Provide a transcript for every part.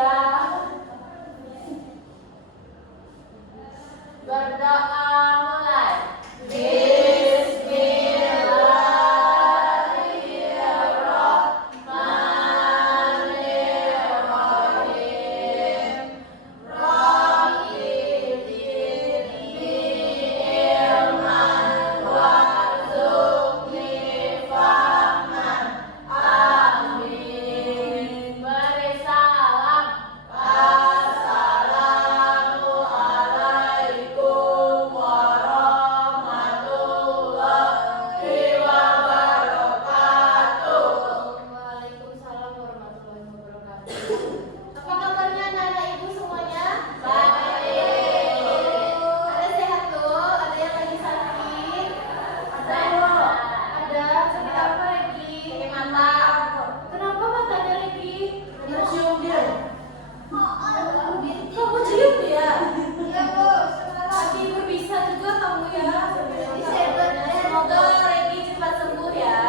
ya. Berdoa mulai. Bismillahirrahmanirrahim. Rabbi zidni ilman warzuqni fahman. Amin. Beri salam. Assalamualaikum warahmatullahi wabarakatuh. Waalaikumsalam warahmatullahi wabarakatuh. Apa kabarnya anak-anak ibu semuanya? Baik. Ada sehat tuh? Ada yang lagi sakit? Ada. Ada. Sakit apa lagi? Sakit mata. Kenapa matanya lagi? Cium dia. Kamu cium dia? Iya bu. Lagi berbisa juga kamu ya. Semoga Regi cepat sembuh ya.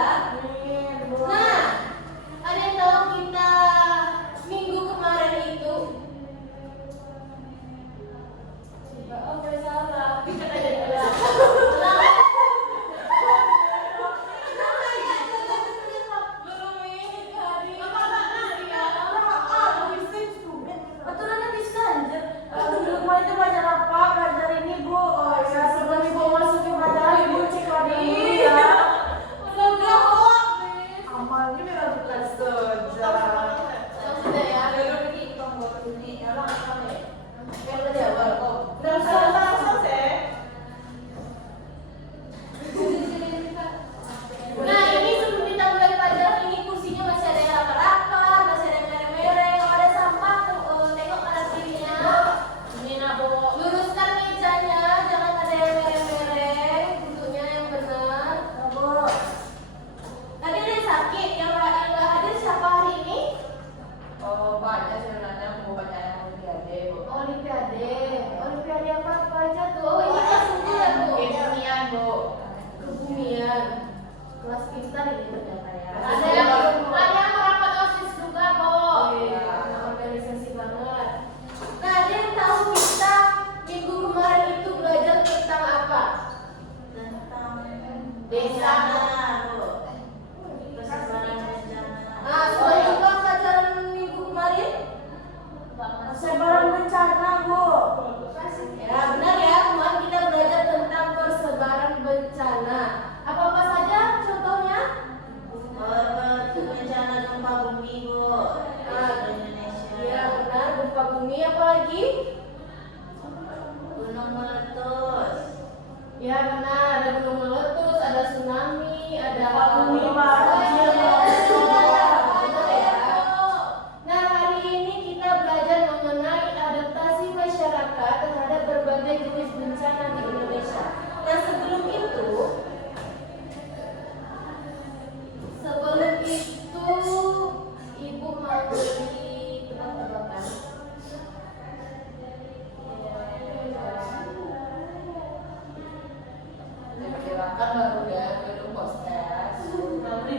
Nah, ada yang tahu kita minggu kemarin itu? Oh, salah. Kita aja dulu. Aturannya bisa aja. Minggu kemarin itu belajar apa? Belajar ini bu. Oh ya, sebelum ibu masuk ke pelajaran ibu cek lagi ya. Udah kok. Amalnya memang bukan sejarah. Sudah ya. Dulu pergi tombol ini. Kalau kamu ya. Kan udah jawab kok. Udah selesai. Nah ini sebelum kita mulai pelajaran ini kursinya masih ada yang rapat-rapat, masih ada yang mereng-mereng. Kalau ada sampah tengok kanan kirinya. Ini nabo. Luruskan mejanya, jangan ada yang mereng-mereng. Duduknya yang benar. Nabo. Tadi ada yang sakit, yang nggak hadir siapa hari ini? Oh, banyak sebenarnya mau baca yang Olimpiade, Bu. Olimpiade. Olimpiade apa aja tuh? Oh ini kelas sembuh ya bu? Kebumian, Bu. Kebumian. Kelas pintar ini ternyata ya. Ada yang merapat OSIS juga, Bu. Iya. Organisasi banget. Nah, ada yang tahu kita minggu kemarin itu belajar tentang apa? Tentang Desa. Bu. Kesebaran bencana. Nah, sudah juga pelajaran minggu kemarin? Persebaran bencana, Bu. Ya, benar ya. Kemarin kita belajar tentang persebaran bencana. Apa-apa saja contohnya? Bencana gempa bumi, Bu. Di Indonesia. Iya, benar. Gempa bumi apa lagi? Gunung meletus. Ya benar, ada gunung meletus, ada tsunami, ada Bumi, banjir, Benar ya. Nah, hari ini kita belajar mengenai adaptasi masyarakat terhadap berbagai jenis bencana di Indonesia. Nah, sebelum itu Ibu mau beli tebak-tebakan. Diperkirakan baru ya, belum proses. Nah, beli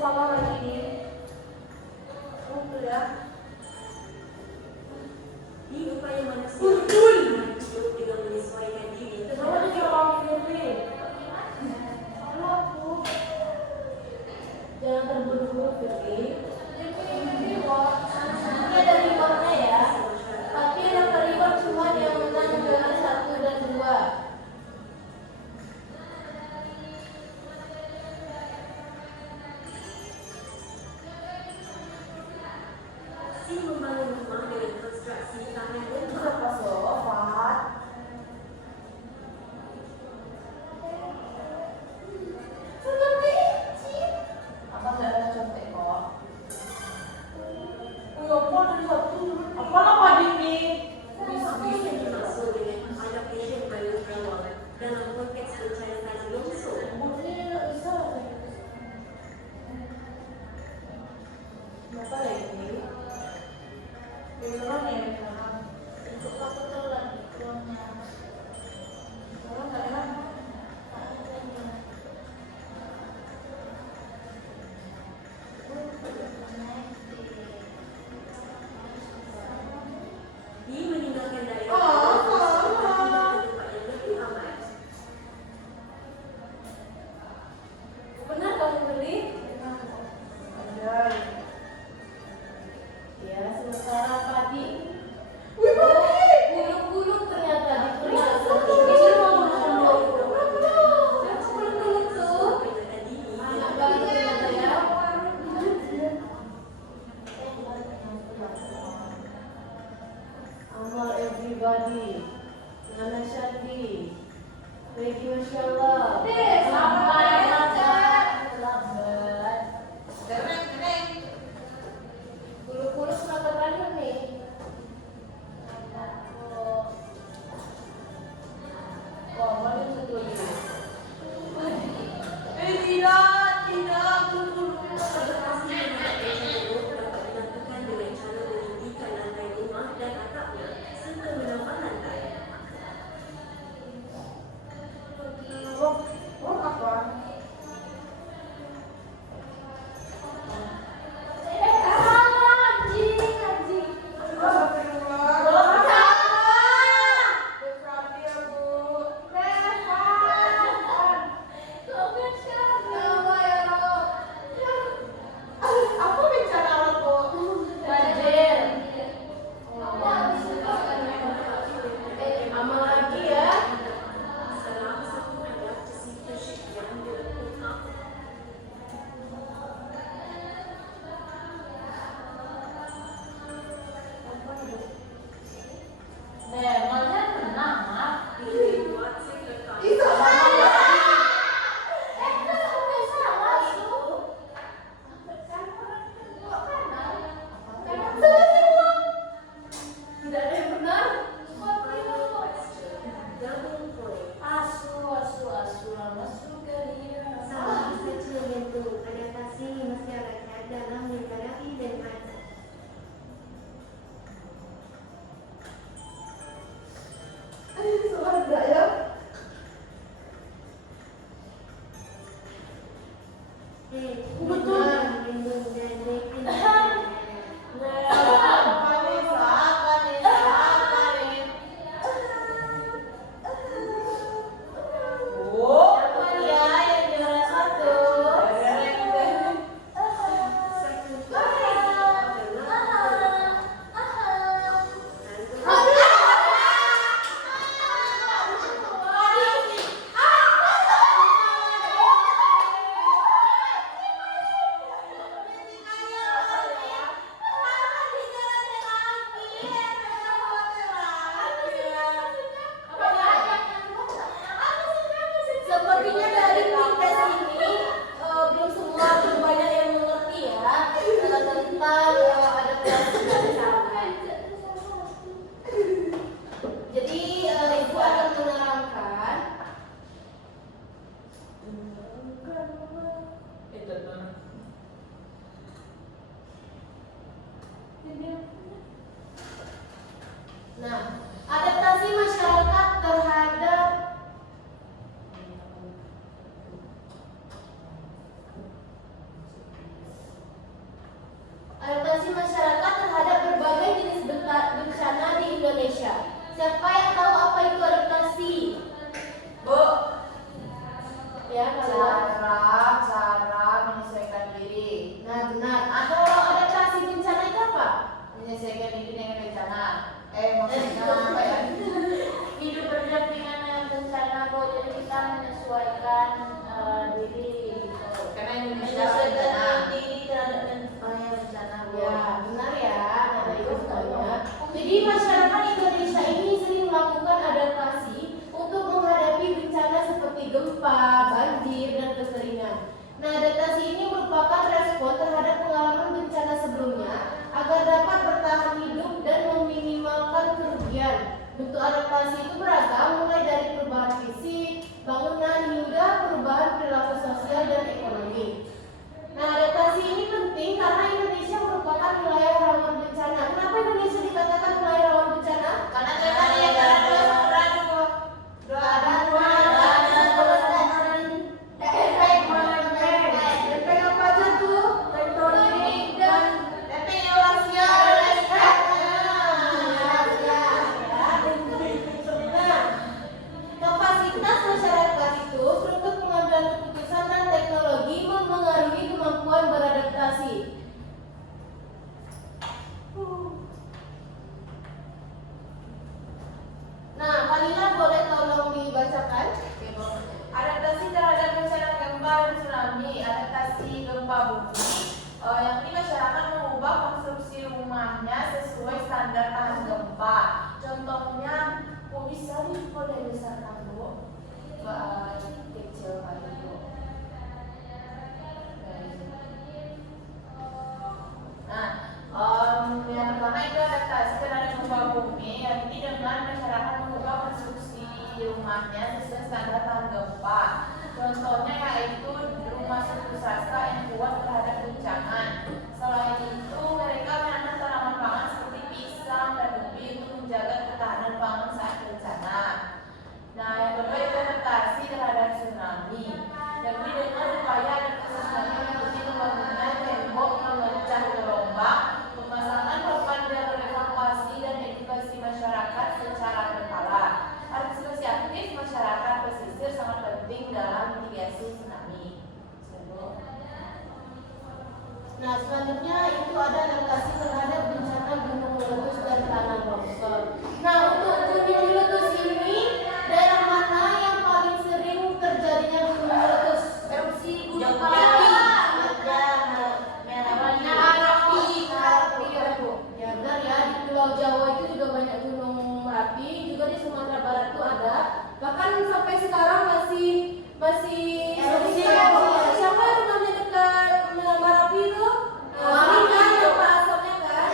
sama lagi nih. Udah. Di upaya manusia hidup dengan menyesuaikan diri. Kenapa dia orang ini? Jangan terburu-buru, Firly. Ini ada rewardnya ya. Tapi yang reward cuma yang menang juara 1 dan 2. Si membangun rumah dengan konstruksi tahan gempa. Siapa Sofat? Apa nggak ada contek kok? Apa dari satu? Apa nama ini? Bisa dimaksud dengan adaptation bilateral dalam konteks bencana longsor. Apa lagi? Beneran ya? Untuk aku tuh lagi filmnya. Beneran nggak enak? Di meninggalkan daerah Oh, tempat yang lebih aman. Benar kamu beli? Anjay. Ya, sementara padi. Wih, padi! Gulung-gulung ternyata diperingat. Gulung-gulung tuh. Banyak banget ternyata ya. Amar everybody. Nana Shadi. Thank you, Masya Allah. Lambat. Gulung-gulung kenapa tadi nih? Oh, mana yang satu lagi? Tidak, tunggu. Adaptasi adaptation tersebut dapat dilakukan dengan cara meninggikan lantai rumah dan atapnya serta menambah lantai. Rock apa? Amal lagi ya. Salah satu adalah receivership yang dilakukan. Malnya tenang, Mak. Dibuat sekretaris. Itu Tidak ada yang benar. Double point. Asu, masuk ke dia. Salah satu bentuk adaptasi masyarakat dalam menghadapi bencana. ada ya? Betul. Lindung dan Dekin. Siapa dia yang juara 1? Satu adalah Sepertinya dari kontes ini belum semua belum banyak yang mengerti ya tentang adaptasi bencana. Jadi ibu akan menerangkan. Itu tuh. Nah, adaptasi masyarakat terhadap Ya, kalau cara menyesuaikan diri. nah benar. Atau adaptasi bencana itu apa? Menyesuaikan diri dengan bencana. Maksudnya apa ya? Hidup berdampingan dengan bencana kok, jadi kita menyesuaikan diri gitu. Karena Indonesia Menyesuaikan bencana. diri terhadap bencana. Ya, benar ya. Ada itu banyak. Jadi masyarakat Indonesia ini sering melakukan adaptasi untuk menghadapi bencana seperti gempa, banjir, dan kekeringan. Nah, adaptasi ini merupakan respon terhadap pengalaman bencana sebelumnya agar dapat bertahan hidup dan meminimalkan kerugian. Bentuk adaptasi itu beragam, mulai dari perubahan fisik, bangunan, hingga perubahan perilaku sosial dan ekonomi. Nah, adaptasi ini penting karena Indonesia merupakan wilayah rawan bencana. Kenapa Indonesia dikatakan wilayah rawan bencana? Karena tadi ya kapasitas masyarakat itu struktur pengambilan keputusan dan teknologi mempengaruhi kemampuan beradaptasi. Nah, Kalina boleh tolong dibacakan? adaptasi terhadap bencana gempa dan tsunami, adaptasi gempa bumi. Yang ini masyarakat mengubah konstruksi rumahnya sesuai standar tahan gempa. Contohnya, kok bisa nih kalau dari besar Bu? Kecil kali Bu. Nah, yang pertama itu adaptasi terhadap gempa bumi. Yang ini dengan masyarakat mengubah konstruksi rumahnya sesuai standar tahan gempa. Contohnya yaitu rumah suku sastra yang kuat terhadap guncangan. Selain itu, mereka menanam tanaman pangan seperti pisang dan ubi untuk menjaga ketahanan pangan saat bencana. Nah, yang kedua itu adaptasi terhadap tsunami. Dan ini dengan upaya adaptasi tsunami meliputi pembangunan tembok memecah gelombang, pemasangan papan jalur evakuasi, dan edukasi masyarakat secara berkala. Partisipasi aktif masyarakat pesisir sangat penting dalam mitigasi tsunami. Nah, selanjutnya itu ada adaptasi terhadap bencana gunung meletus dan tanah longsor. Nah, untuk gunung meletus ini, daerah mana yang paling sering terjadinya gunung meletus? Erupsi gunung Ya benar ya, di Pulau Jawa itu juga banyak gunung Merapi, juga di Sumatera Barat itu ada. Bahkan sampai sekarang masih Erupsi. siapa yang rumahnya dekat Merapi itu? Sering kan apa asapnya kan?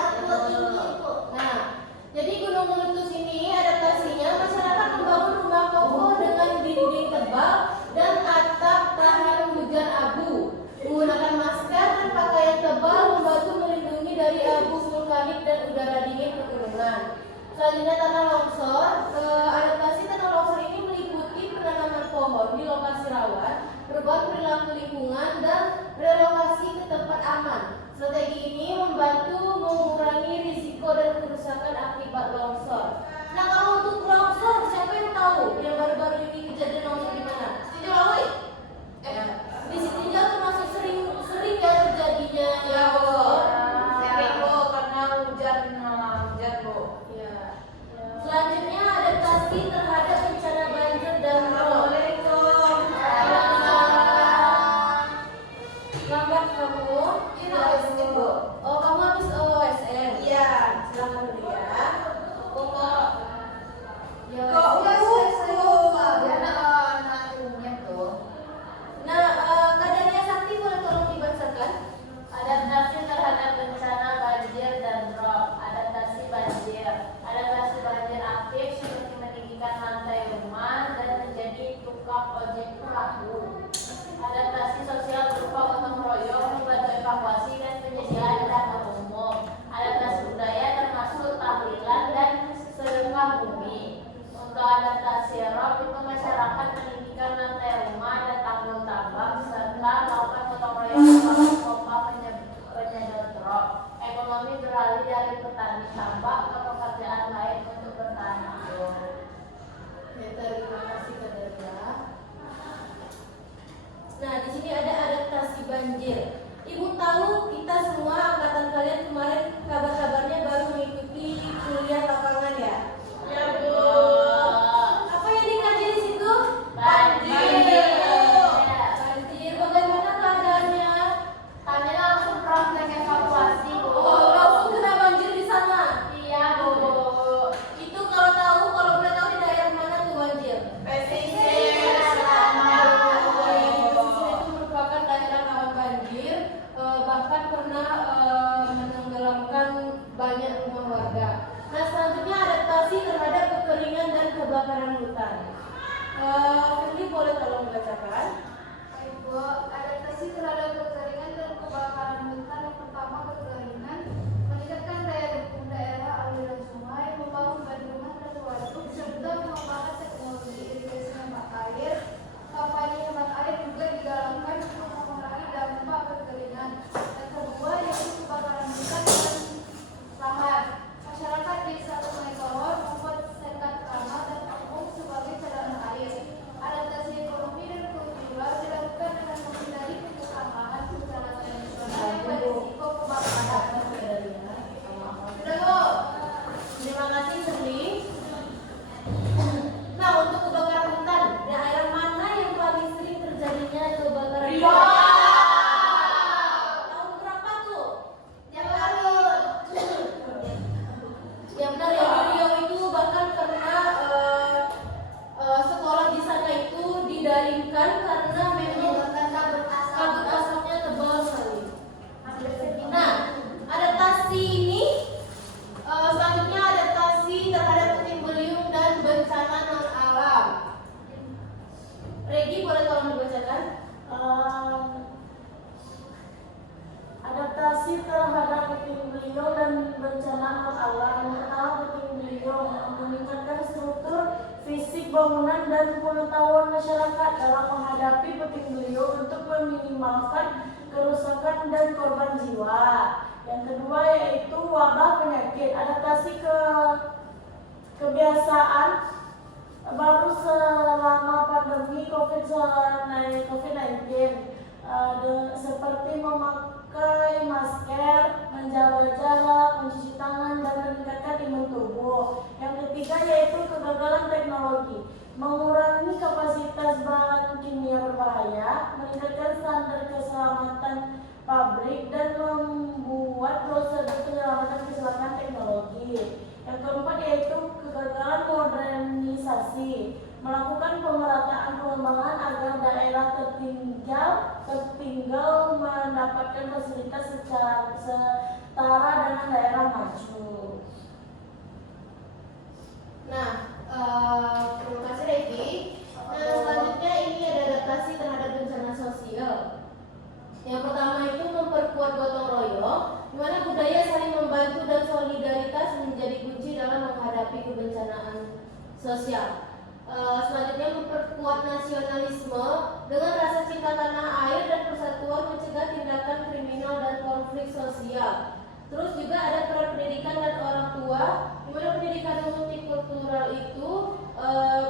Nah, jadi gunung meletus ini adaptasinya masyarakat membangun rumah kokoh dengan dinding tebal dan atap tahan hujan abu. Menggunakan masker dan pakaian tebal membantu melindungi dari abu vulkanik dan udara dingin pegunungan. Selanjutnya tanah longsor. Adaptasi tanah longsor ini meliputi penanaman pohon di lokasi rawan, perubahan perilaku lingkungan, dan relokasi ke tempat aman. Strategi ini membantu mengurangi risiko dan kerusakan akibat longsor. Nah, kalau untuk longsor, siapa yang tahu yang baru-baru ini kejadian longsor di mana? Siti Wawi. Di sini termasuk sering ya terjadinya longsor. Sering Bu, karena hujan Bu. Ya. Selanjutnya adaptasi terhadap bencana banjir dan rob. Lambat kamu? Oh, kamu habis OSN? Iya. Silakan dulu ya. Ya. Kok Nah, Kadania Sakti boleh tolong dibacakan? Adaptasi terhadap bencana banjir dan rob. Adaptasi banjir. Adaptasi banjir aktif seperti meninggikan lantai rumah dan menjadi tukang ojek perahu. Adaptasi sosial berupa gotong royong, membantu evakuasi dan penyediaan dapur umum. Adaptasi budaya termasuk tahlilan dan sedekah bumi. Untuk adaptasi rob itu masyarakat meninggikan lantai rumah dan tanggul tambang serta melakukan gotong royong membangun pompa penyedot rob. Ekonomi beralih dari petani tambak ke pekerjaan lain untuk bertahan hidup. Ya, terima kasih Kadania. Regi boleh tolong dibacakan? Adaptasi terhadap puting beliung dan bencana alam. Yang pertama, puting beliung meningkatkan struktur fisik bangunan dan pengetahuan masyarakat dalam menghadapi puting beliung untuk meminimalkan kerusakan dan korban jiwa. Yang kedua yaitu wabah penyakit. Adaptasi ke kebiasaan baru selama pandemi COVID-19 seperti memakai masker, menjaga jarak, mencuci tangan, dan meningkatkan imun tubuh. Yang ketiga yaitu kegagalan teknologi, mengurangi kapasitas bahan kimia berbahaya, meningkatkan standar keselamatan pabrik, dan membuat prosedur penyelamatan kecelakaan teknologi. Yang keempat yaitu kegagalan modernisasi, melakukan pemerataan pengembangan agar daerah tertinggal mendapatkan fasilitas secara setara dengan daerah maju. Nah, terima kasih Regi. Nah, selanjutnya ini ada adaptasi terhadap bencana sosial. Yang pertama itu memperkuat gotong royong, di mana budaya saling membantu dan solidaritas menjadi kunci dalam menghadapi kebencanaan sosial. Selanjutnya memperkuat nasionalisme dengan rasa cinta tanah air dan persatuan mencegah tindakan kriminal dan konflik sosial. Terus juga ada peran pendidikan dan orang tua, di mana pendidikan multikultural itu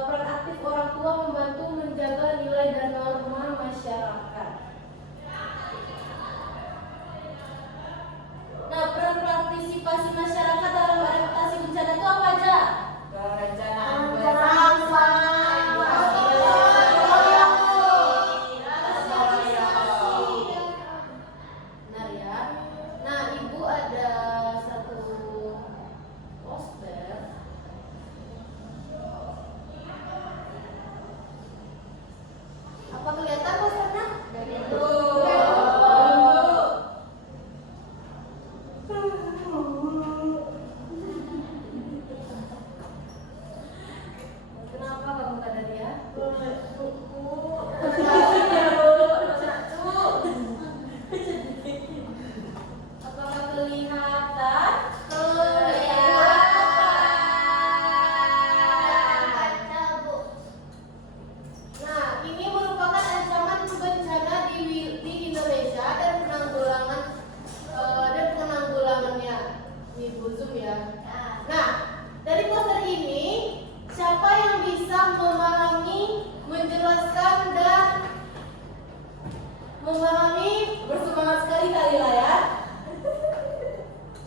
peran aktif orang tua membantu menjaga nilai dan norma masyarakat. Nah, peran partisipasi masyarakat dalam adaptasi bencana itu apa aja? Perencanaan Bersama. Benar ya. Nah, Ibu ada satu poster. Apa kelihatan posternya? Kenapa kamu kata dia? Apakah kelihatan? Nah, ini merupakan ancaman bencana di Indonesia dan penanggulangannya. Ini zoom ya. Nah, dari poster ini siapa yang bisa memahami, menjelaskan dan memahami? Bersemangat sekali Kalila ya.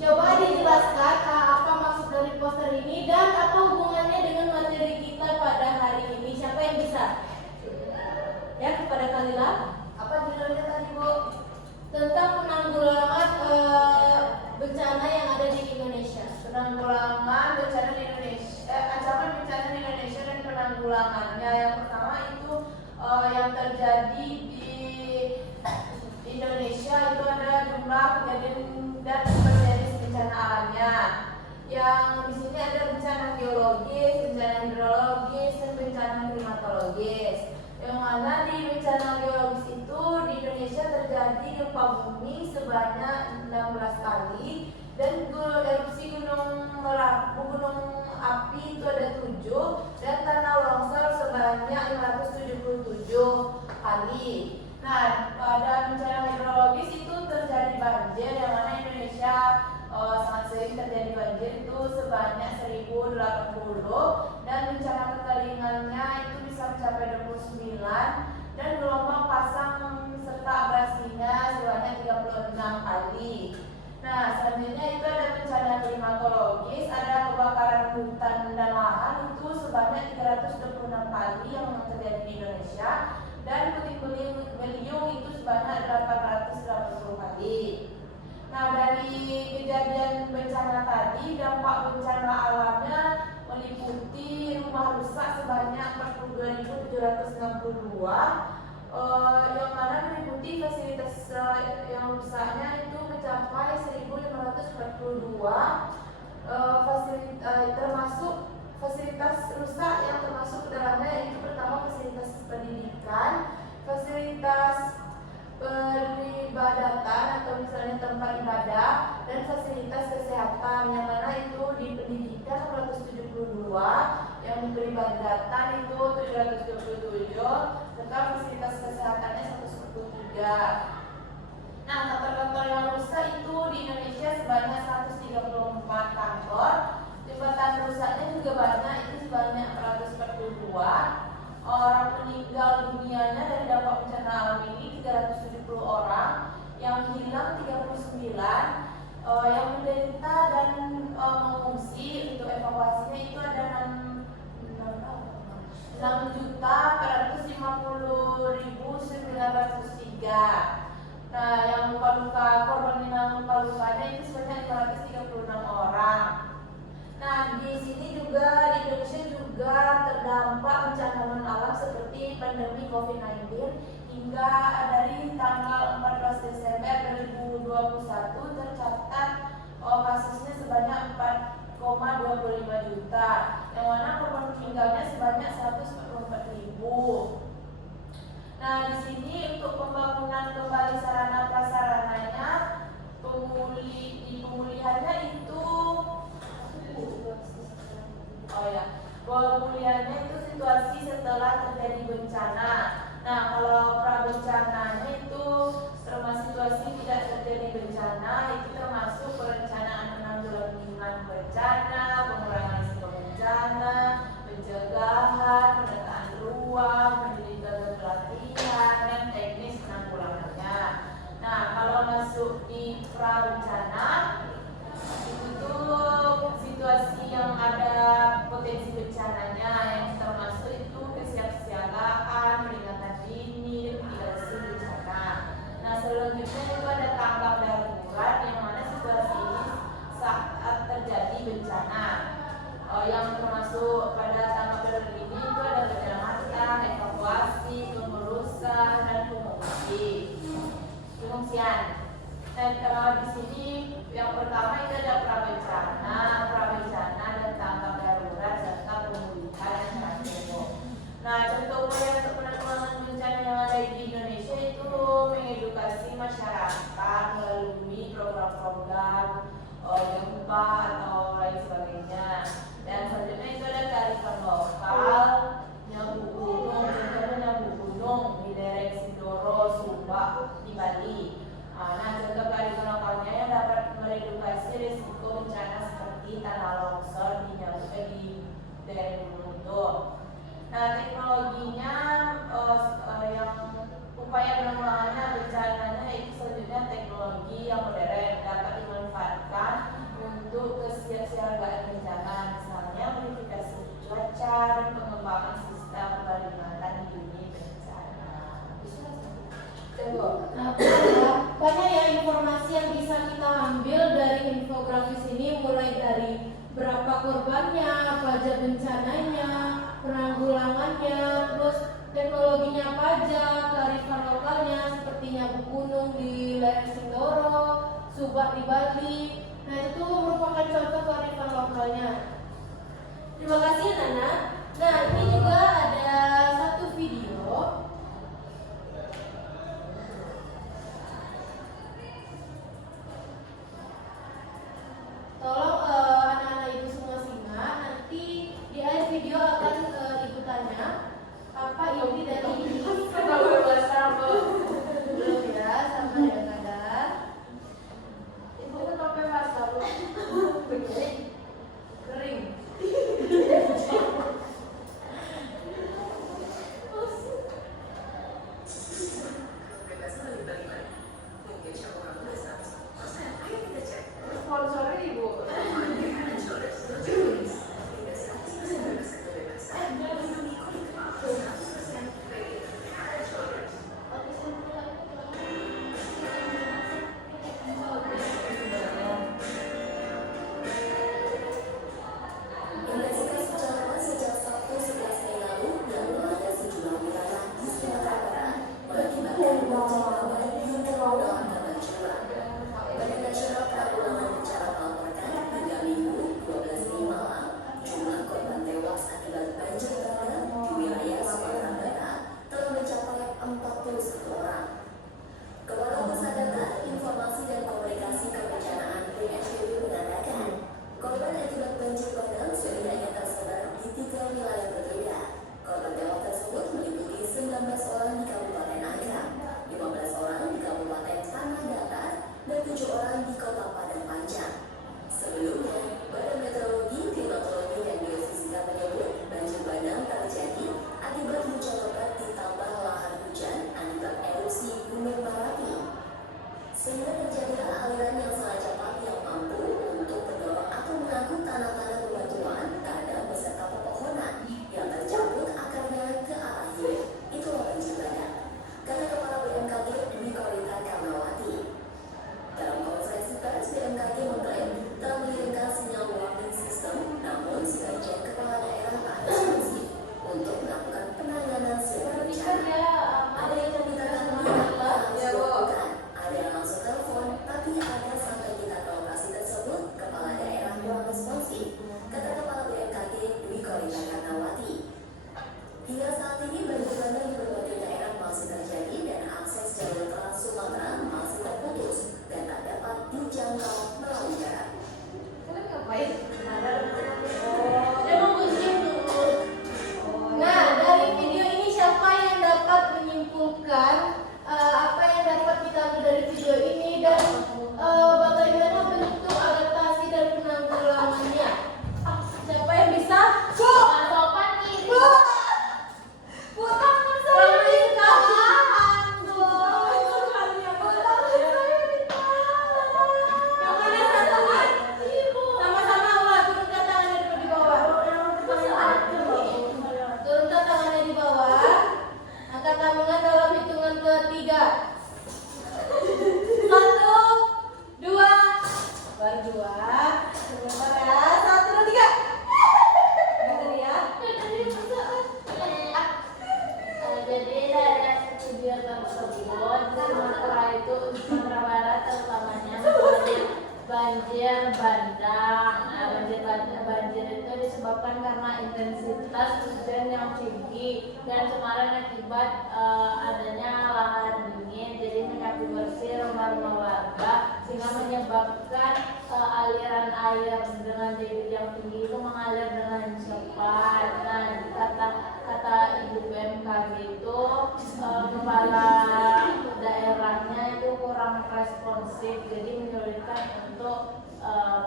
Coba dijelaskan apa maksud dari poster ini dan apa hubungannya dengan materi kita pada hari ini. Siapa yang bisa? Ya, kepada Kalila. Apa judulnya tadi, Bu? Tentang penanggulangan bencana yang ada di Indonesia. penanggulangan bencana di Indonesia, ancaman bencana di Indonesia dan penanggulangannya. Yang pertama itu yang terjadi di Indonesia itu ada jumlah kejadian dan terjadi bencana alamnya. Yang di sini ada bencana geologis, bencana hidrologis, dan bencana klimatologis. Yang mana di bencana geologis itu di Indonesia terjadi gempa bumi sebanyak 16 kali dan erupsi gunung api itu ada 7 dan tanah longsor sebanyak 577 kali. Nah, pada bencana hidrologis itu terjadi banjir, yang mana Indonesia sangat sering terjadi banjir itu sebanyak 1080 dan bencana kekeringannya itu bisa mencapai 29 dan gelombang pasang serta abrasinya sebanyak 36 kali. Nah, selanjutnya itu ada bencana klimatologis, ada kebakaran hutan dan lahan itu sebanyak 326 kali yang terjadi di Indonesia dan puting beliung itu sebanyak 880 kali. Nah, dari kejadian bencana tadi, dampak bencana alamnya meliputi rumah rusak sebanyak 42.762, yang mana meliputi fasilitas yang rusaknya itu mencapai 1.542, termasuk fasilitas rusak yang termasuk ke dalamnya yaitu pertama fasilitas pendidikan, fasilitas peribadatan atau misalnya tempat ibadah, dan fasilitas kesehatan, yang mana itu di pendidikan 172, yang di peribadatan itu 727, serta fasilitas kesehatannya 143. Nah, kantor-kantor yang rusak itu di Indonesia sebanyak 134 kantor. Jembatan rusaknya juga banyak, itu sebanyak 442. Orang meninggal dunianya dari dampak bencana alam ini 370 orang, yang hilang 39, yang menderita dan mengungsi untuk evakuasinya itu ada 6.450.903. Nah, yang luka-luka, korban yang luka-lukanya itu sebanyak 536 orang. Nah, di sini juga, di Indonesia juga terdampak bencana alam seperti pandemi COVID-19 hingga dari tanggal 14 Desember 2021 tercatat kasusnya sebanyak 4,25 juta, yang mana korban meninggalnya sebanyak 144.000. Nah, di sini untuk pembangunan kembali sarana prasarananya, pemulihannya itu pemulihannya itu situasi setelah terjadi bencana. Nah, kalau prabencananya itu termasuk situasi tidak terjadi bencana, itu termasuk perencanaan penanggulangan bencana, pengurangan risiko bencana, pencegahan, penataan ruang, pendidikan dan pelatihan, dan teknis penanggulangannya. Nah, kalau masuk di prabencana itu tuh situasi yang ada potensi bencananya, yang termasuk itu kesiapsiagaan, peringatan dini, dan mitigasi bencana. Nah, selanjutnya itu ada tanggap darurat, yang mana situasi ini saat terjadi bencana. Yang termasuk pada tanggap darurat ini itu ada penyelamatan, evakuasi, pengurusan, dan pengungsian. Nah, di sini yang pertama itu ada prabencana dan tanggap darurat serta pemulihan dan transisi. Nah, contoh upaya untuk penanggulangan bencana yang ada di Indonesia itu mengedukasi masyarakat melalui program-program gempa atau lain sebagainya. Dan selanjutnya itu ada kearifan lokal, nyabu gunung, contohnya nyabu gunung di daerah Sindoro, Sumba, di Bali. Nah, contoh kearifan lokalnya yang dapat meredukasi risiko bencana seperti tanah longsor di daerah gunung itu. Nah, teknologinya yang upaya penanggulangannya bencananya itu selanjutnya teknologi yang modern dapat dimanfaatkan untuk kesiapsiagaan bencana, misalnya modifikasi cuaca dan pengembangan sistem peringatan dini bencana. Nah, banyak ya informasi yang bisa kita ambil dari infografis ini, mulai dari berapa korbannya, apa aja bencananya, penanggulangannya, terus teknologinya apa aja, kearifan lokalnya seperti nyabu gunung di lereng Sindoro, Subak di Bali. Nah, itu merupakan contoh kearifan lokalnya. Terima kasih Nana. Nah, ini juga ada satu video. Tolong anak-anak ibu semua simak. Nanti di akhir video akan ibu tanya apa inti dari ini. Belum ya, sama ya kadar. Ibu kan pakai bahasa kering. 41 orang. Kepala Pusat Data, Informasi dan Komunikasi Kebencanaan BNPB mengatakan, korban akibat banjir bandang setidaknya tersebar di 3 wilayah berbeda. Korban tewas tersebut meliputi 19 orang di Kabupaten Agam, 15 orang di Kabupaten Tanah Datar, dan 7 orang di Kota Padang Panjang. Sebelumnya, Badan Meteorologi, Klimatologi, dan Geofisika menyebut banjir bandang terjadi akibat hujan lebat ditambah lahar hujan akibat erupsi Gunung Merapi. Sehingga terjadilah aliran yang sangat cepat yang mampu untuk mendorong atau mengangkut tanah-tanah bebatuan, kadang beserta pepohonan yang tercabut akarnya ke arah hilir. Itulah banjir bandang, kata Kepala BMKG Dwi Korita Karnawati. Dalam konferensi pers, BMKG mengklaim telah mengirimkan sinyal warning system, namun sebagian kepala daerah tak ada solusi untuk melakukan penanganan secara bencana. Ada yang meminta kami harus dilakukan, ada yang langsung telepon, tapi ada sampai kita ke lokasi tersebut, kepala daerah kurang responsif, kata Kepala BMKG Dwi Korita Karnawati. Hingga saat ini banjir bandang di berbagai daerah masih terjadi dan akses jalur Trans Sumatera masih terputus dan tak dapat dijangkau melalui darat. Kalian ngapain? Dia mau museum dulu. Nah, dari video ini siapa yang dapat menyimpulkan apa yang dapat kita ambil dari video ini dan bagaimana bentuk adaptasi dan penanggulangannya? Siapa yang bisa? Sopan nih. Bukan saya ditahan, Yang mana satu? Sama-sama ulah turunkan tangannya di bawah. Turunkan tangannya di bawah. Angkat tangan dalam hitungan ketiga. 1, 2, baru 2. Sebentar ya. 1, 2, 3. Betul ya. Jadi daerah tujuan tersebut Sumatera itu Sumatera Barat terutamanya banjir bandang. Nah, banjir itu disebabkan karena intensitas hujan yang tinggi dan kemarin akibat adanya lahar dingin, jadi menyapu bersih rumah-rumah warga sehingga menyebabkan aliran air dengan debit yang tinggi itu mengalir dengan cepat. Nah, kata Ibu BMKG itu kepala daerahnya itu kurang responsif, jadi menyulitkan untuk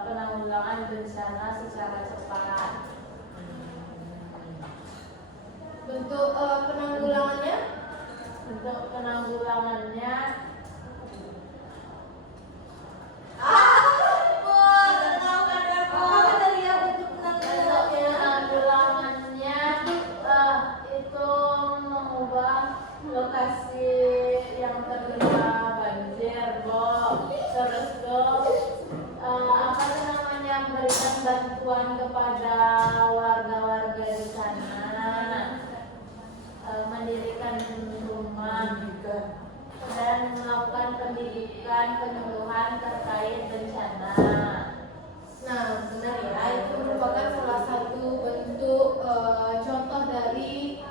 penanggulangan bencana secara cepat. Bentuk penanggulangannya? Untuk penanggulangannya itu mengubah lokasi yang terkena banjir, terus memberikan bantuan kepada warga-warga di sana, mendirikan rumah dan melakukan pendidikan penyuluhan terkait bencana. Nah, benar ya, itu merupakan salah satu bentuk contoh dari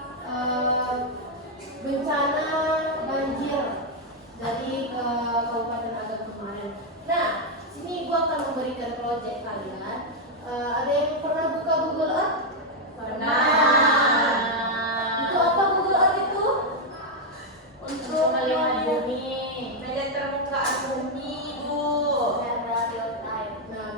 bencana banjir dari Kabupaten Agam kemarin. Nah, sini gua akan memberikan proyek kalian. Ada yang pernah buka Google Earth? Itu apa Google Earth itu? Untuk melihat bumi. Media terbukaan bumi, Bu. Nah,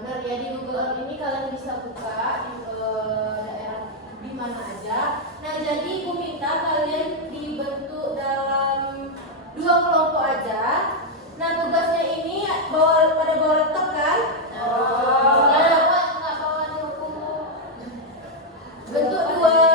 benar ya, di Google Earth ini kalian bisa buka di daerah di mana aja. Nah, jadi Ibu minta kalian dibentuk dalam 2 kelompok aja. Nah, tugasnya ini pada bawa laptop kan? Nggak bawa buku. Bentuk 2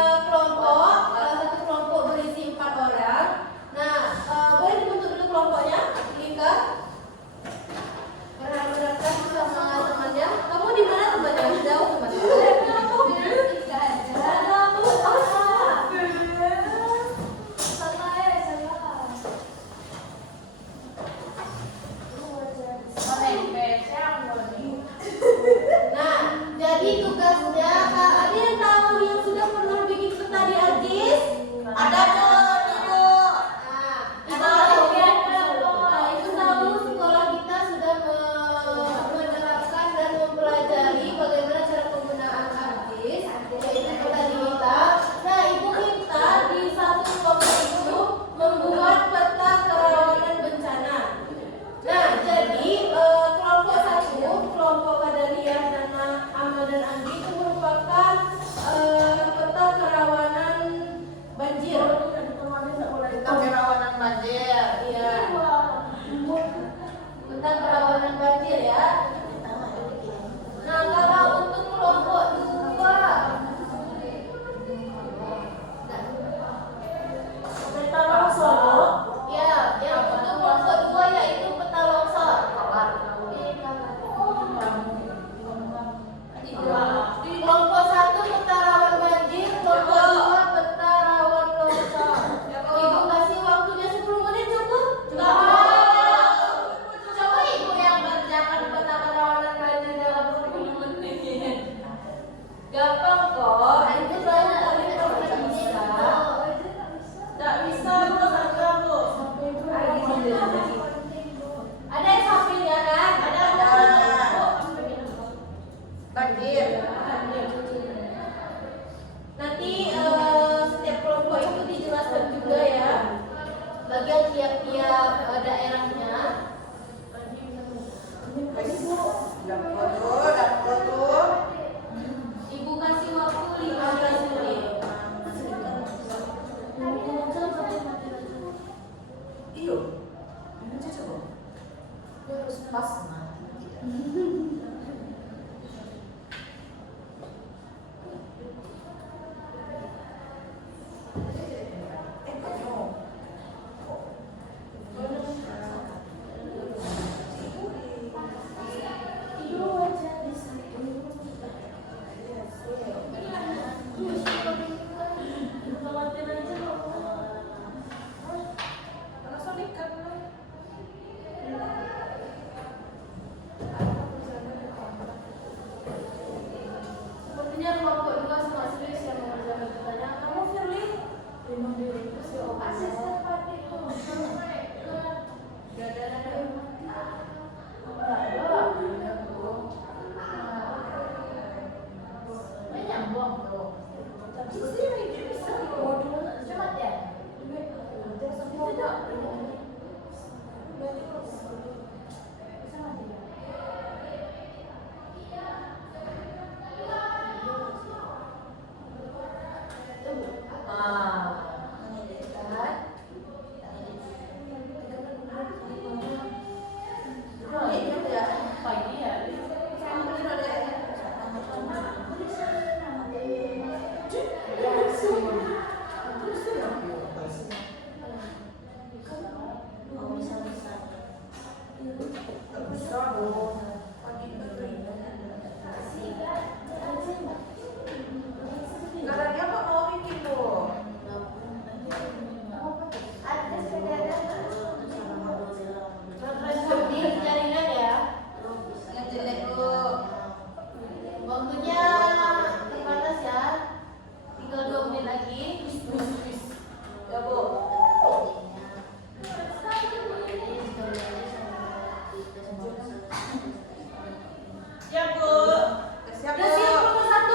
Pas mati tidak. Sepertinya kelompok dua semua serius yang mengerjakan pertanyaan. Kamu Firly? Memang diri itu sih asisten Pati itu. Gak ada. Menyambung tuh. Tapi sih ini bisa cuma ya. Tidak. Karena kok mau bikin bu? Jaringan ya. Yang jelek bu. Waktunya terbatas ya. Tinggal 2 menit lagi. Ya bu. Ya bu. Siap bu. Udah siap nomor 1.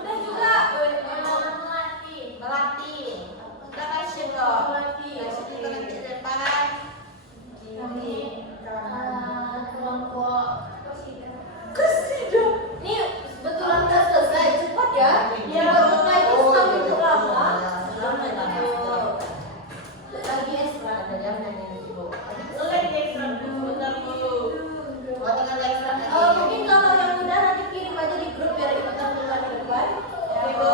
Udah juga. Melatih. Kita kasih dong. Kita nanti depan. Kelompok Kasih dong. ini betulan udah selesai cepat ya. Ya buka itu sampai berapa? Lagi ekstra ada yang nanya ibu. Lagi ekstra bentar bu. Oh tinggal ekstra. Mungkin kalau yang udah nanti kirim aja di grup biar ikutan bulan di depan. Ya bu.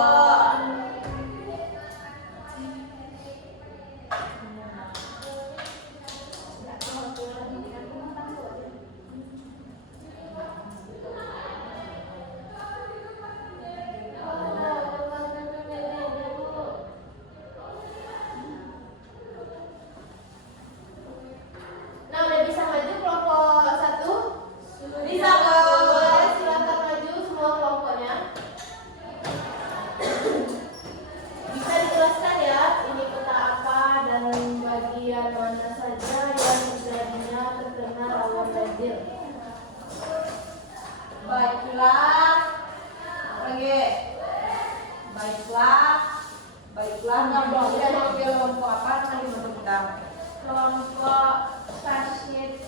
Nah udah bisa maju kelompok 1? Bisa, Bu. Boleh silakan maju semua kelompoknya. Bisa dijelaskan ya ini peta apa dan bagian mana saja yang terjadinya terkena rawan banjir. Baiklah. Lagi. Baiklah. Kelompok kelompok apa nanti kita? Kelompok Tasyin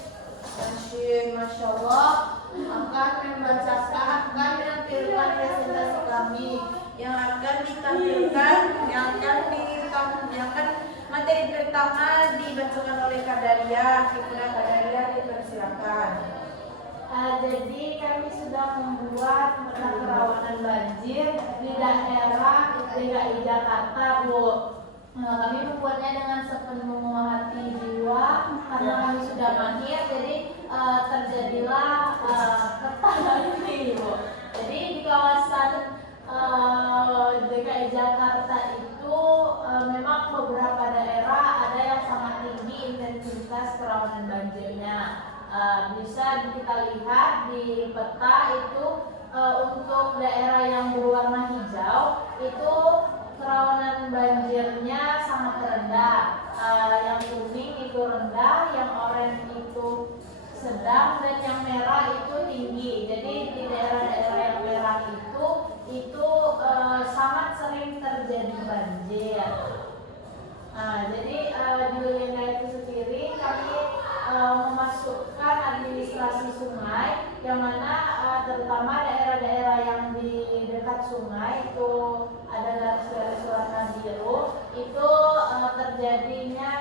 Masya Allah akan membacakan akan menampilkan presentasi kami. Yang akan ditampilkan, yang akan materi pertama dibacakan oleh Kak Dalia. Kemudian Kak Dalia dipersilakan. Jadi kami sudah membuat peta kerawanan banjir di daerah DKI Jakarta, Bu. Kami membuatnya dengan sepenuh hati jiwa karena kami sudah mahir, jadi terjadilah peta ini, Bu. Jadi di kawasan DKI Jakarta itu memang beberapa daerah ada yang sangat tinggi intensitas kerawanan banjirnya. Bisa kita lihat di peta itu untuk daerah yang berwarna hijau itu kerawanan banjirnya sangat rendah. Yang kuning itu rendah, yang oranye itu sedang, dan yang merah itu tinggi. Jadi di daerah-daerah yang merah itu sangat sering terjadi banjir. Jadi di wilayah itu sendiri kami memasukkan administrasi sungai, yang mana terutama daerah-daerah yang di dekat sungai itu ada garis-garis warna biru, itu terjadinya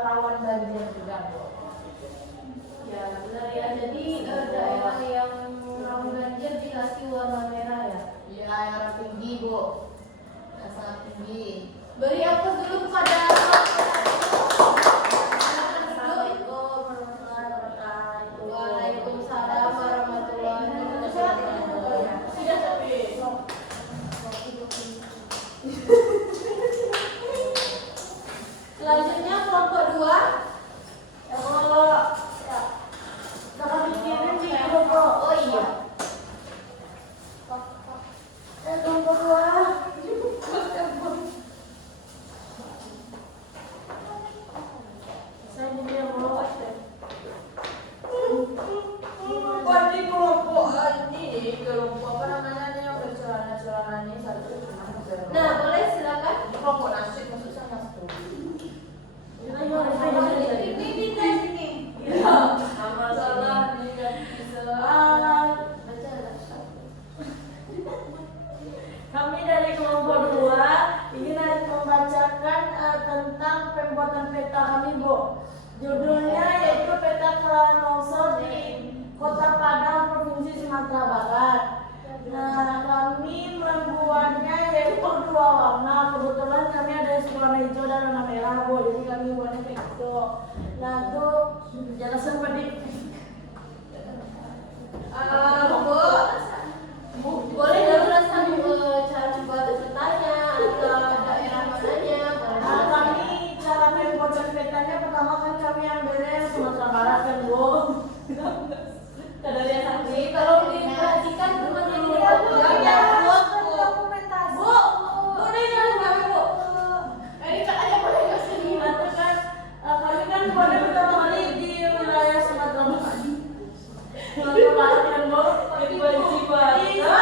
rawan banjir juga, Bu. Ya benar ya. Jadi daerah yang rawan banjir dikasih warna merah ya. Ya, yang tinggi, Bu. Yang sangat tinggi. Beri aku dulu kepada Assalamualaikum warahmatullahi wabarakatuh. Waalaikumsalam warahmatullahi wabarakatuh. Sudah tapi Selanjutnya kelompok 2. ya kalau ya kalau mikirin di grup Oh iya. kelompok dua. Saya juga yang mau Di kelompok apa namanya yang bercelana-celana ini satu cuma Nah, boleh silakan. kelompok nasib maksud saya satu. Ini sini. Nama salah tidak bisa. Kami dari kelompok 2 ingin membacakan tentang pembuatan peta kami, Bu. Judulnya yaitu peta keran longsor di Kota Padang, Provinsi Sumatera Barat. Nah, kami membuatnya yaitu 2 warna. Kebetulan kami ada warna hijau dan warna merah, Bu. Jadi kami buatnya kayak gitu. Nah, itu jelasan Pak. Bu, boleh jelaskan cara membuat petanya atau daerah mananya? Nah, kami cara pembuatan petanya pertama kan kami ambilnya yang Sumatera Barat kan, Bu. Dari yang tadi, kalau diperhatikan teman-teman Bu, Dokumentasi. Bu, dengar kami, Bu. ini kan ada boleh nggak sini? Itu kan kami kan pada pertama kali di wilayah Sumatera Barat. Sumatera Barat kan, Bu. Iya.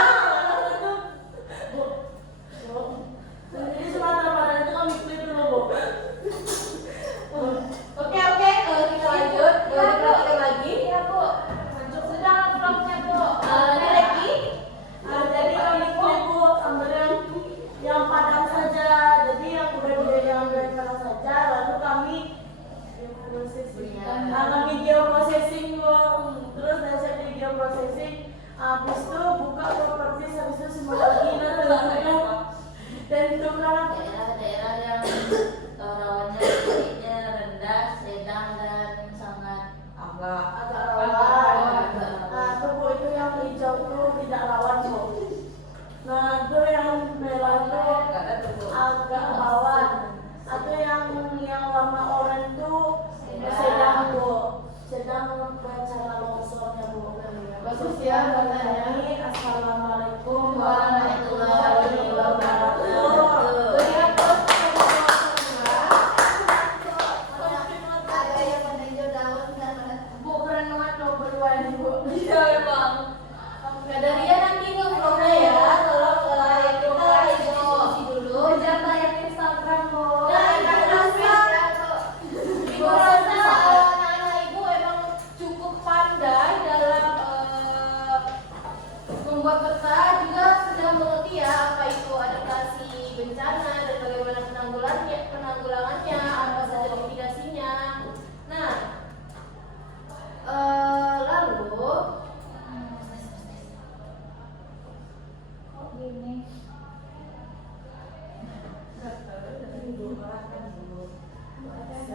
Bu. Jadi Sumatera Barat itu kami klik dulu, Bu. Oke, kita lanjut. Boleh diperhatikan lagi? Ya, Bu. Sudah vlognya, Bu. Lagi? Jadi kami klik, Bu, ambil yang Padang saja. Jadi yang budaya yang dari Padang saja. Lalu kami video processing, Bu. Terus dari video processing, habis itu buka properties, habis itu semua lagi tentukan Daerah-daerah yang rawannya titiknya rendah, sedang dan sangat Agak agak rawan. Nah, itu Bu, itu yang hijau itu tidak rawan, Bu. Nah, itu yang merah itu ada tuh, Bu. agak rawan. Atau yang warna oranye itu sedang, Bu. Sedang bencana longsornya, Bu. Bagus ya, pertanyaan. Assalamualaikum Warahmatullahi wabarakatuh. Beri aplaus kepada ada yang menunjuk daun dan Bu, keren banget loh berdua ini, Bu. Iya emang. Nah, dari ya nanti ke vlognya ya. Tolong kita diskusi dulu. Jangan tayang Instagram, Bu. Nah, Ibu rasa anak-anak Ibu emang cukup pandai dalam membuat peta, juga sudah mengerti ya apa itu adaptasi bencana dan bagaimana penanggulangannya, apa saja mitigasinya. Nah, lalu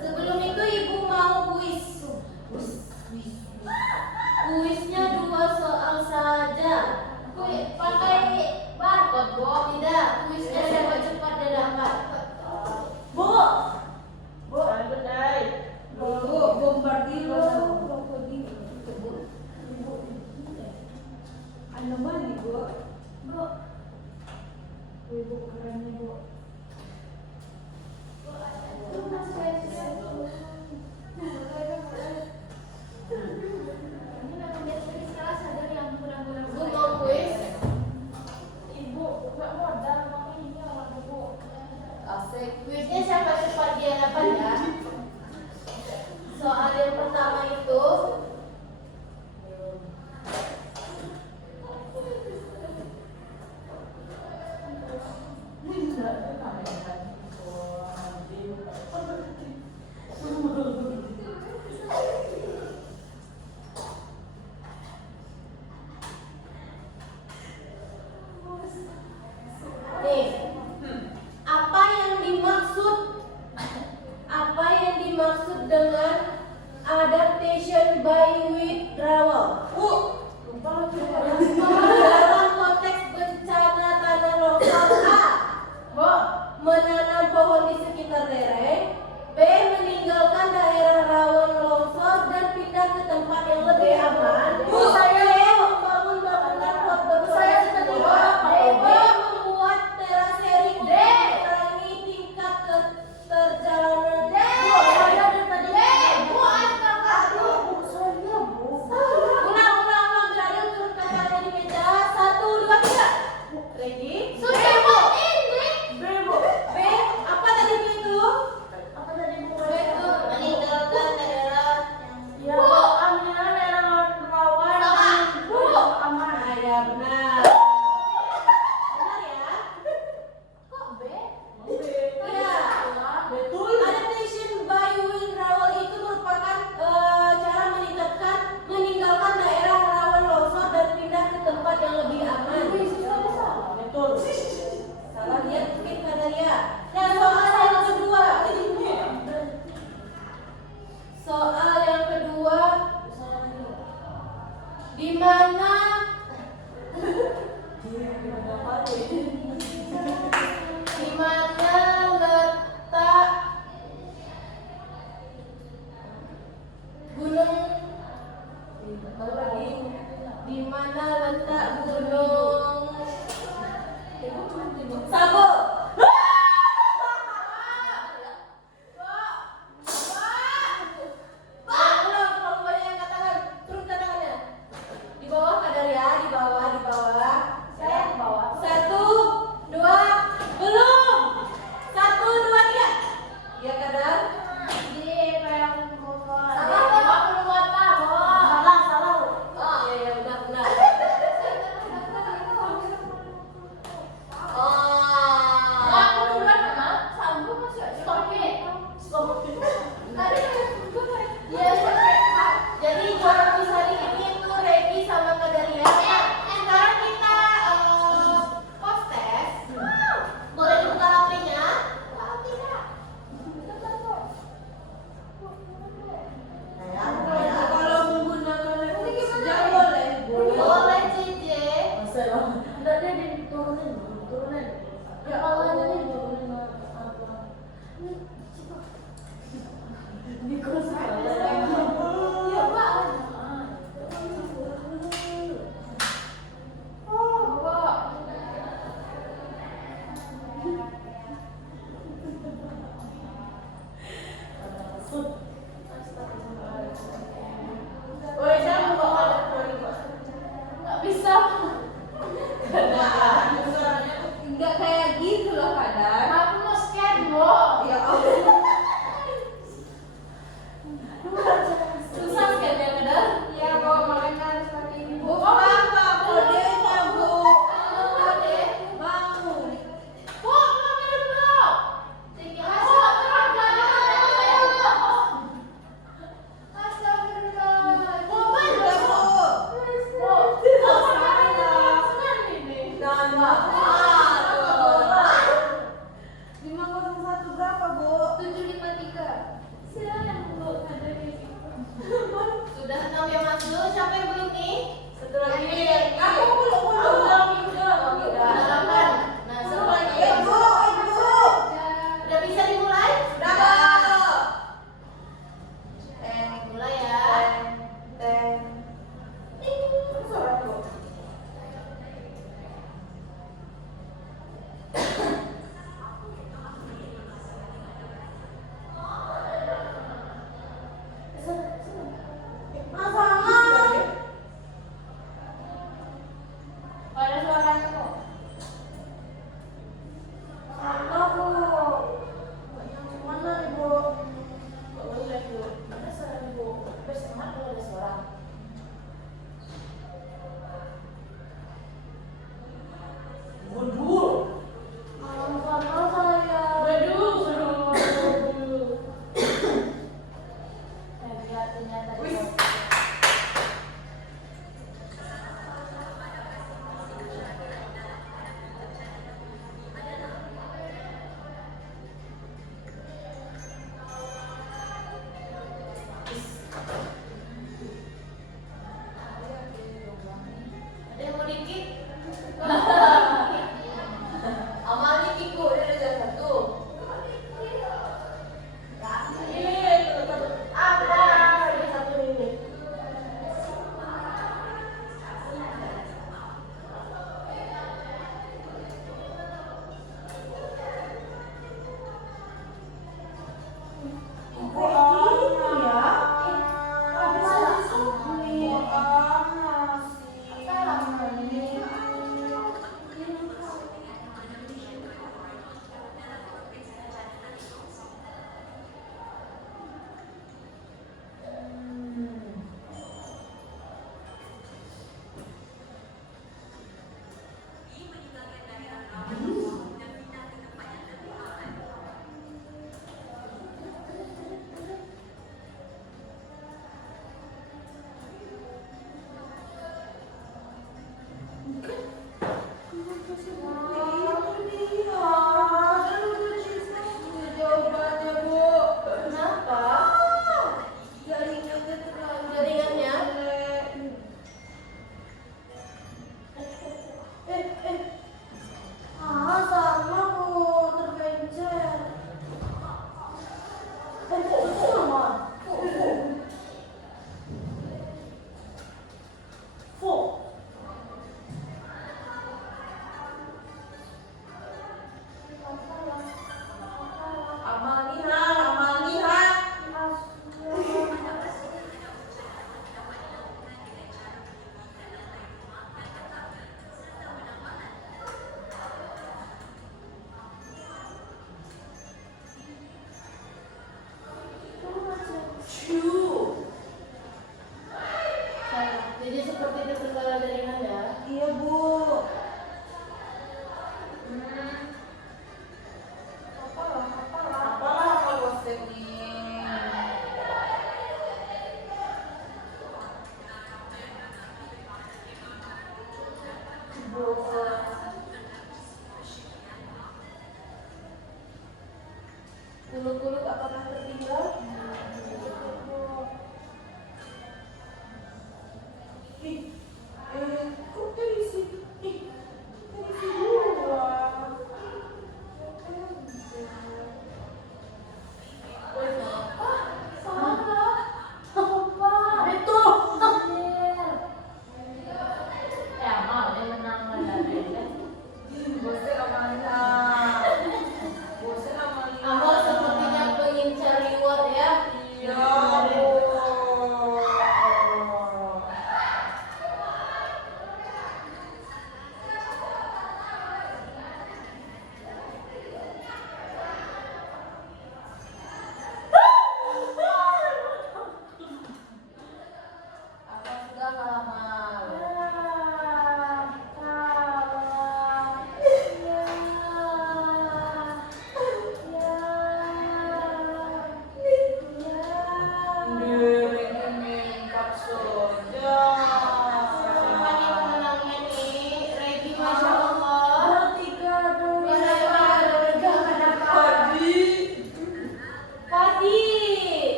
sebelum itu Ibu mau kuis. Kuisnya 2 soal saja. Pakai barcode, Bu. Tidak, kuisnya siapa cepat dia dapat. Bu. Bombardir Anda mana, Bu? Ibu kerennya, Bu. Bu mau kuis? Ibu nggak modal, makanya ini alat Bu. Asik. Kuisnya siapa cepat dia dapat ya. Soal yang pertama itu terdereng. B. Meninggalkan daerah rawan longsor dan pindah ke tempat yang lebih aman. Bu, saya membangun bangunan buat saya sudah tidur, Pak. D. Membuat terasering untuk mengurangi tingkat keterjalanan. Bu, saya dari tadi. Bu, antar kartu. Bu, saya, Bu. Ulang, berada turun kacanya di meja. 1, 2, 3. Ready? Sudah ini. B, Bu. B. Apa tadi Bu itu? Apa tadi Bu? Meninggalkan daerah Ya, Bu, ambilnya daerah rawan. Bu, aman. Nah, ya benar. Benar ya? Kok B? Iya. Betul. Adaptation by withdrawal itu merupakan cara meninggalkan daerah rawan longsor dan pindah ke tempat yang lebih aman. Betul. Salah dia mungkin Kadaria. Dan soal yang kedua. Soal yang kedua. Di mana letak gunung di mana letak gunung Sago? Turun ke tangannya. Di bawah Kadaria, di bawah. Saya di bawah. 1, 2, belum. 1, 2, 3. Ya Kadar. Di Pemkot. Salah, Di Papua Kota, Bu. Salah, Bu. Oh, iya benar. Nah, aku duluan Mama. Sambung masuk. Stop it. Tadi Iya, jadi juara bisa ini itu Regi sama Kadaria. Sekarang kita post test. Boleh dibuka HP-nya? tidak. Kalau menggunakan laptop jangan boleh. Boleh Cici. Enggak, dia diturunin. Ya Allah, dia diturunin apa? Di kursi. Ya Pak. Woi, jangan bawa laptop. Nggak bisa. Enggak kayak gitu loh Kadar. Aku mau scan, Bu. Ya Allah. Susah kan ya Kadar? Iya, Bu. Makanya harus pakai ini, Bu. Apa kodenya Bu? Kode. Mau. Bu, belum. Astagfirullah. Bu, udah Bu. Dan 501 berapa Bu? 753. Silakan, Bu. Ada di situ. Sudah 6 yang masuk. Siapa yang belum nih? Satu lagi. Aku belum. Udah 8. Nah, satu lagi. Ibu. Udah bisa dimulai? Udah. Mulai ya.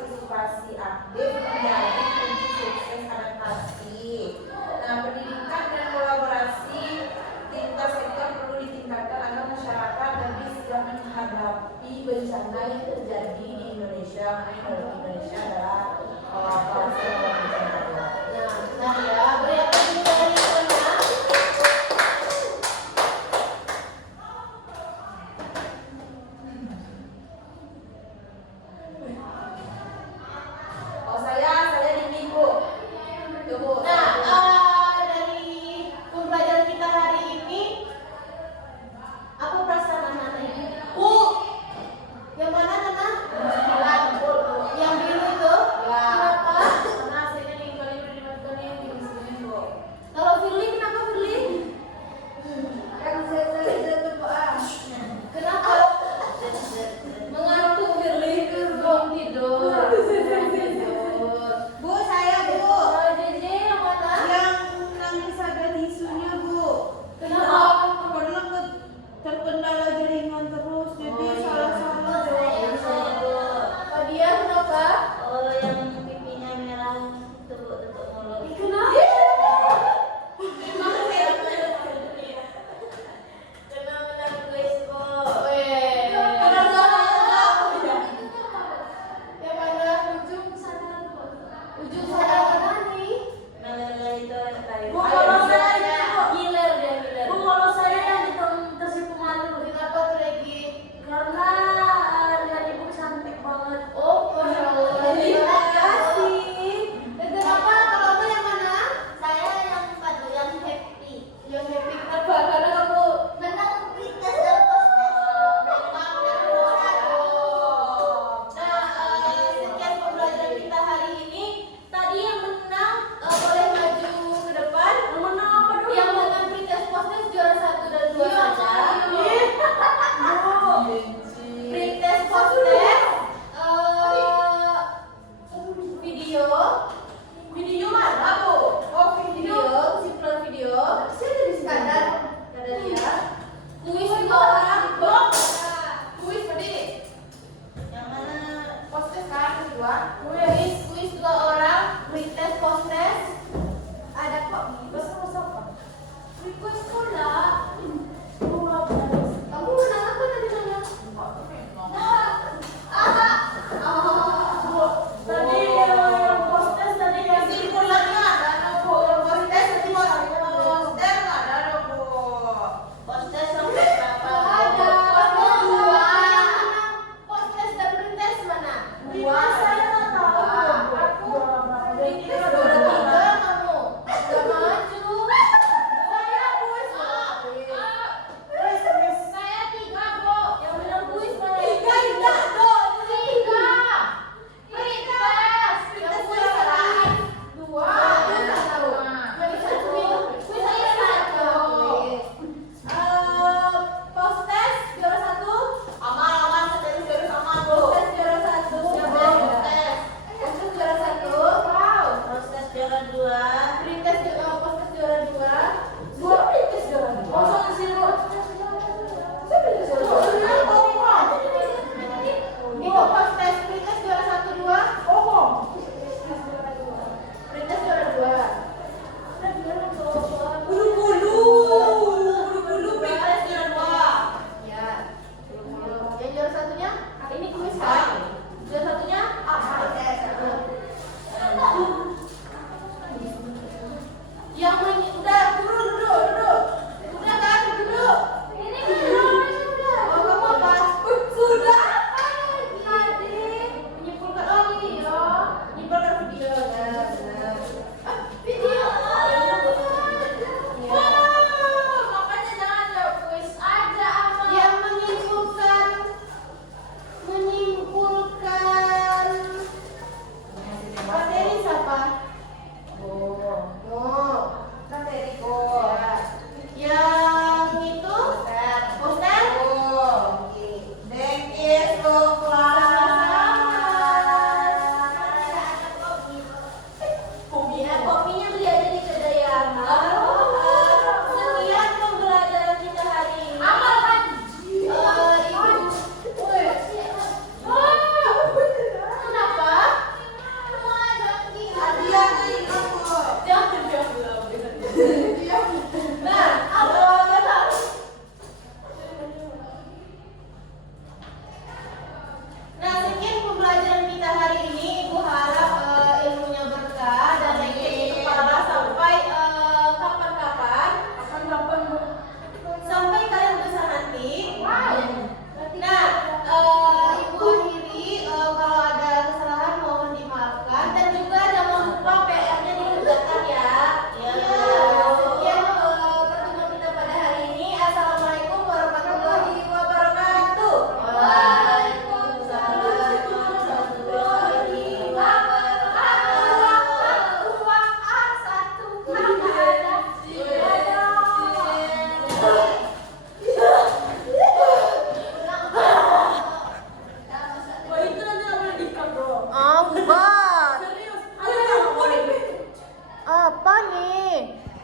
partisipasi aktif menjadi kunci sukses adaptasi. Nah, pendidikan dan kolaborasi lintas sektor perlu ditingkatkan agar masyarakat lebih siap menghadapi bencana yang terjadi di Indonesia. Indonesia adalah kawasan bencana. Nah ya, beri aplaus dari Sonia. Oh saya di Bu. Tuh, Nah, dari pembelajaran kita hari ini, apa perasaan anak-anak ini? Yang mana Nana? Yang biru itu? Ya. Kenapa? Karena hasilnya nih kali udah dimasukkan yang di sini, Bu. Kalau Firly kenapa Firly? Kan saya tebak. Kenapa? Mengantuk Firly, belum tidur. Bu, saya Bu. Kalau JJ yang mana? Yang nangis ada tisunya, Bu. Kenapa? Karena terkendala jaringan terus, jadi salah-salah Yang jawabnya. Pak dia kenapa? Oh, yang pipinya merah tepuk-tepuk mulut. Kenapa? Kena menang kuis kok. Yang mana? Ujung sana mana nih? Nalala itu kayu. Bu, kalau saya Giler dia giler. Bu, kalau saya yang tersipu malu. Kenapa tuh Regi? Karena dari ibu cantik banget. Oh, Masya Allah. Terima kasih. Dan kenapa? Kalau kamu yang mana? Saya yang padu yang happy. Yang happy kenapa? Karena kamu Menang Princess dan Postes. Nah, sekian pembelajaran kita hari ini. Tadi yang menang boleh maju ke depan. Yang menang apa dulu? Yang menang Princess Postes juara 1 dan 2 saja. Princess Postes video mana Bu? Oh video, kesimpulan video. Kadar dia. Kuis juga orang. Kuis tadi. Yang mana? Postes kan kedua. Kuis